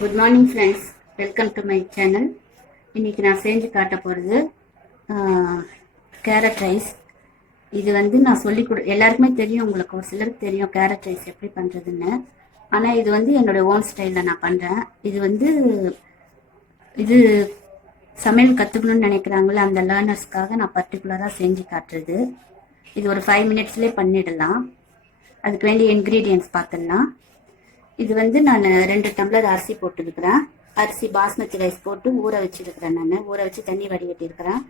Good morning friends, welcome to my channel. இன்றைக்கி நான் செஞ்சு காட்ட போகிறது கேரட் ரைஸ். இது வந்து நான் எல்லாருக்குமே தெரியும், உங்களுக்கு ஒரு சிலருக்கு தெரியும் கேரட் ரைஸ் எப்படி பண்ணுறதுன்னு. ஆனால் இது வந்து என்னோடய ஓன் ஸ்டைலில் நான் பண்ணுறேன். இது சமையல் கற்றுக்கணும்னு நினைக்கிறாங்களே அந்த லேர்னர்ஸ்க்காக நான் பர்டிகுலராக செஞ்சு காட்டுறது. இது ஒரு 5 மினிட்ஸ்லேயே பண்ணிடலாம். அதுக்கு வேண்டிய இன்க்ரீடியன்ட்ஸ் பார்த்துடலாம். இது வந்து நான் 2 டம்ளர் அரிசி போட்டுருக்கிறேன். அரிசி பாஸ்மதி ரைஸ் போட்டு ஊற வச்சுருக்கிறேன். நான் ஊற வச்சு தண்ணி வடிகட்டியிருக்கிறேன்.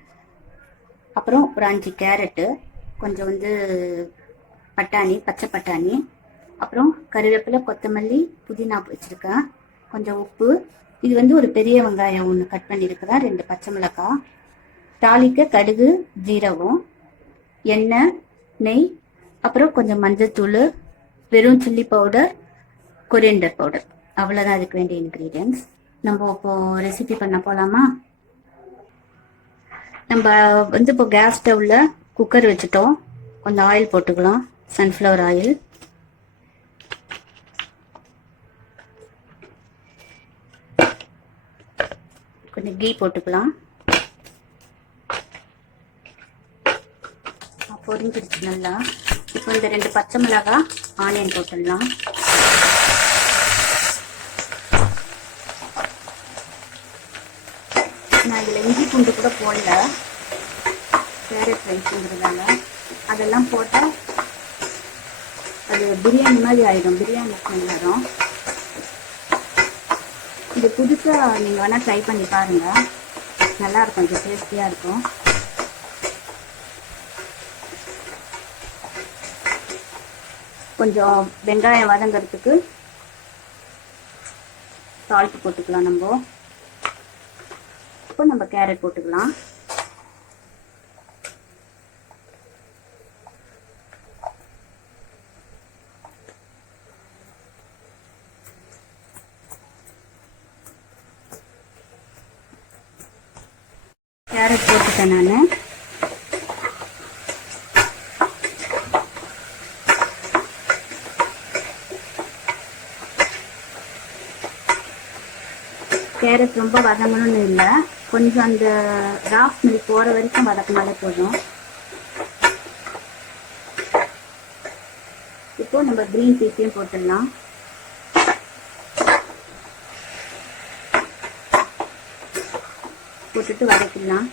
அப்புறம் ஒரு 5 கேரட்டு, கொஞ்சம் வந்து பட்டாணி, பச்சை பட்டாணி, அப்புறம் கருவேப்பிலை, கொத்தமல்லி, புதினா வச்சுருக்கேன், கொஞ்சம் உப்பு. இது வந்து ஒரு பெரிய வெங்காயம் ஒன்று கட் பண்ணியிருக்கிறேன், 2 பச்சை மிளகாய், தாளிக்க கடுகு, ஜீரகம், எண்ணெய், நெய், அப்புறம் கொஞ்சம் மஞ்சள், வெறும் சில்லி பவுடர், கொரியண்டர் பவுடர். அவ்வளோதான் அதுக்கு வேண்டிய இன்க்ரீடியன்ஸ். நம்ம இப்போ ரெசிபி பண்ண போகலாமா? நம்ம வந்து இப்போ கேஸ் ஸ்டவ்வில் குக்கர் வச்சுட்டோம். கொஞ்சம் ஆயில் போட்டுக்கலாம், சன்ஃப்ளவர் ஆயில். கொஞ்சம் கீ போட்டுக்கலாம். பொரிஞ்சிடுச்சு நல்லா. இப்போ இந்த 2 பச்சை மிளகாய், ஆனியன் போட்டுடலாம். நான் இதில் இஞ்சி பூண்டு கூட போடல, கேரட் ரைஸுங்கிறதால. அதெல்லாம் போட்டால் அது பிரியாணி மாதிரி ஆகிடும், பிரியாணி ஸ்மெல் வரும். இது புதுசாக நீங்கள் வேணால் ட்ரை பண்ணி பாருங்கள், நல்லாயிருக்கும், இது டேஸ்டியாக இருக்கும். கொஞ்சம் வெங்காயம் வதங்கிறதுக்கு சால்ட் போட்டுக்கலாம். நம்ம கேரட் போட்டுக்கலாம். கேரட் போட்டுட்டேன் நான். கேரட் ரொம்ப வதங்கணும்னு இல்லை, கொஞ்சம் அந்த ரா ஸ்மெல் போகிற வரைக்கும் வதக்கினாலே போதும். இப்போ நம்ம கிரீன் பீஸையும் போட்டுடலாம். போட்டுட்டு வதக்கிடலாம்.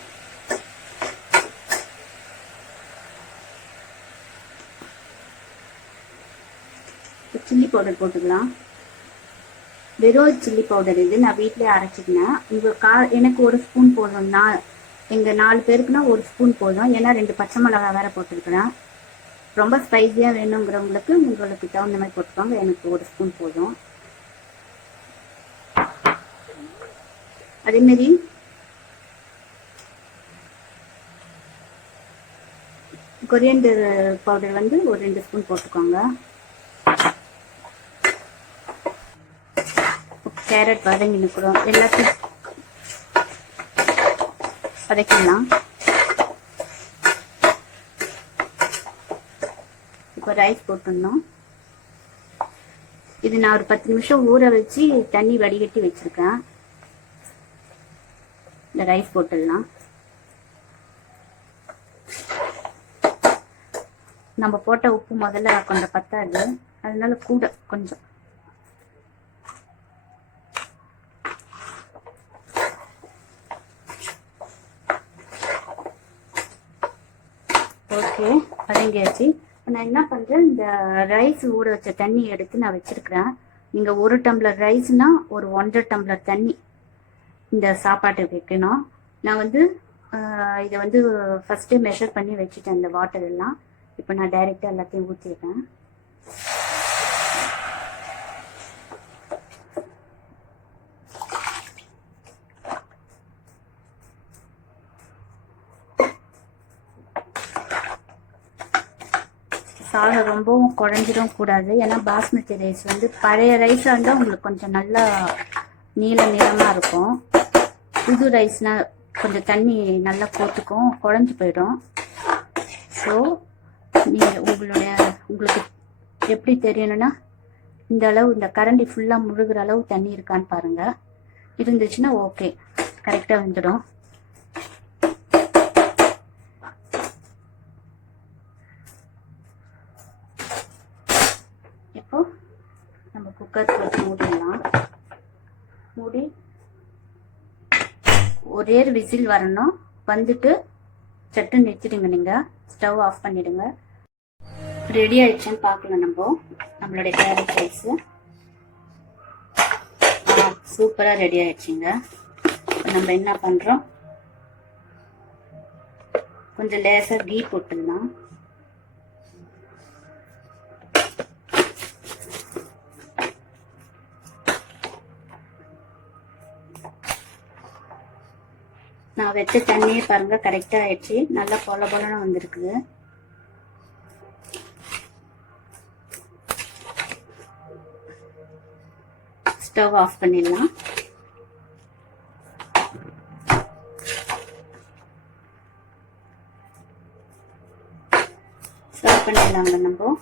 சில்லி பவுடர் போட்டுக்கலாம். வெறும் சில்லி பவுடர் இது நான் வீட்டிலே அரைச்சிக்கினேன். எனக்கு 1 ஸ்பூன் போதும். எங்கள் 4 பேருக்குன்னா 1 ஸ்பூன் போதும். ஏன்னா 2 பச்சை மிளகாய் வேறு போட்டுருக்கிறேன். ரொம்ப ஸ்பைஸியாக வேணுங்கிறவங்களுக்கு உங்களுக்கு தகுந்த மாதிரி போட்டுக்கோங்க. எனக்கு 1 ஸ்பூன் போதும். அதேமாரி கொரியண்டர் பவுடர் வந்து ஒரு 2 ஸ்பூன் போட்டுக்கோங்க. கேரட் வதங்கி நிற்கிறோம், எல்லாத்தையும் வதக்கிடலாம். இப்போ ரைஸ் போட்டுடணும். இது நான் ஒரு 10 நிமிஷம் ஊற வச்சு தண்ணி வடிகட்டி வச்சிருக்கேன். இந்த ரைஸ் போட்டுடலாம். நம்ம போட்ட உப்பு முதல்ல கொஞ்சம் பத்தாது, அதனால கூட கொஞ்சம். ஓகே, வதங்கியாச்சு. நான் என்ன பண்ணுறேன், இந்த ரைஸ் ஊற வச்ச தண்ணி எடுத்து நான் வச்சுருக்கிறேன். நீங்கள் 1 டம்ளர் ரைஸ்னால் ஒரு 1.5 டம்ளர் தண்ணி இந்த சாப்பாட்டுக்கு வைக்கணும். நான் வந்து இதை வந்து ஃபஸ்ட்டு மெஷர் பண்ணி வச்சுட்டேன் இந்த வாட்டர் எல்லாம். இப்போ நான் டைரெக்டாக எல்லாத்தையும் ஊற்றிடுறேன். சாதம் ரொம்பவும் குழஞ்சிடும் கூடாது, ஏன்னா பாஸ்மதி ரைஸ் வந்து பழைய ரைஸாக இருந்தால் உங்களுக்கு கொஞ்சம் நல்லா நீளமாக இருக்கும். புது ரைஸ்னால் கொஞ்சம் தண்ணி நல்லா போட்டுக்கும், குழஞ்சி போயிடும். ஸோ நீங்கள் உங்களுக்கு எப்படி தெரியணும்னா இந்த அளவு, இந்த கரண்டி ஃபுல்லாக முழுகிற அளவு தண்ணி இருக்கான்னு பாருங்கள். இருந்துச்சுன்னா ஓகே, கரெக்டாக வந்துடும். இப்போ நம்ம குக்கர் வச்சு மூடிடலாம். மூடி ஒரே விசில் வரணும். வந்துட்டு சட்டுன்னு நிறுத்திடுங்க. நீங்கள் ஸ்டவ் ஆஃப் பண்ணிடுங்க. ரெடி ஆயிடுச்சுன்னு பார்க்கலாம். நம்மளுடைய கேரட் ரைஸ் சூப்பராக ரெடி ஆயிடுச்சுங்க. நம்ம என்ன பண்ணுறோம், கொஞ்சம் லேசாக கீ போட்டுடலாம். நான் வச்ச தண்ணியே பாருங்க கரெக்டாக ஆயிடுச்சு. நல்லா பொல பொலன்னு வந்திருக்குது. ஸ்டவ் ஆஃப் பண்ணிடலாம். சர்வ் பண்ணிடலாங்க. நம்ம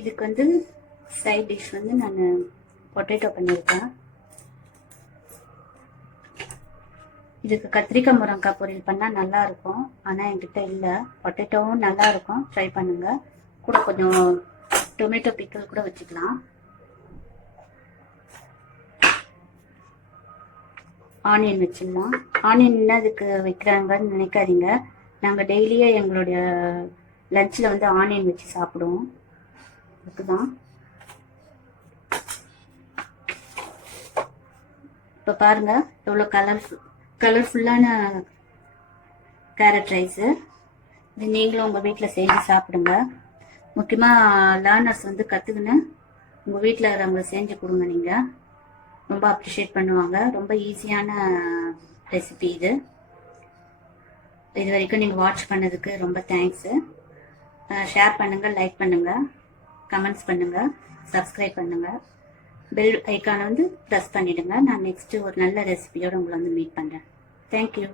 இதுக்கு வந்து சைட் டிஷ் வந்து நான் பொட்டேட்டோ பண்ணியிருக்கேன். இதுக்கு கத்திரிக்காய் முருங்கைக்காய் பொரியல் பண்ணால் நல்லா இருக்கும். ஆனால் என்கிட்ட இல்லை. பொட்டேட்டோவும் நல்லா இருக்கும், ட்ரை பண்ணுங்க. கூட கொஞ்சம் டொமேட்டோ பிக்கல் கூட வச்சுக்கலாம். ஆனியன் வச்சிடலாம். ஆனியன் என்ன அதுக்கு வைக்கிறாங்கன்னு நினைக்காதீங்க. நாங்கள் டெய்லியே எங்களுடைய லஞ்சில் வந்து ஆனியன் வச்சு சாப்பிடுவோம். அதுக்குதான். இப்போ பாருங்க எவ்வளோ கலர்ஃபுல்லான கேரட் ரைஸு. இது நீங்களும் உங்கள் வீட்டில் செஞ்சு சாப்பிடுங்க. முக்கியமாக லேர்னர்ஸ் வந்து கற்றுக்குன்னு உங்கள் வீட்டில் இருக்கிறவங்க செஞ்சு கொடுங்க. நீங்கள் ரொம்ப அப்ரிஷியேட் பண்ணுவாங்க. ரொம்ப ஈஸியான ரெசிபி இது. இது வரைக்கும் நீங்கள் வாட்ச் பண்ணதுக்கு ரொம்ப தேங்க்ஸு. ஷேர் பண்ணுங்கள், லைக் பண்ணுங்கள், கமெண்ட்ஸ் பண்ணுங்கள், சப்ஸ்கிரைப் பண்ணுங்கள். பெல் ஐக்கானை வந்து ப்ரெஸ் பண்ணிவிடுங்க. நான் நெக்ஸ்ட்டு ஒரு நல்ல ரெசிபியோடு உங்களை வந்து மீட் பண்ணுறேன். தேங்க்யூ.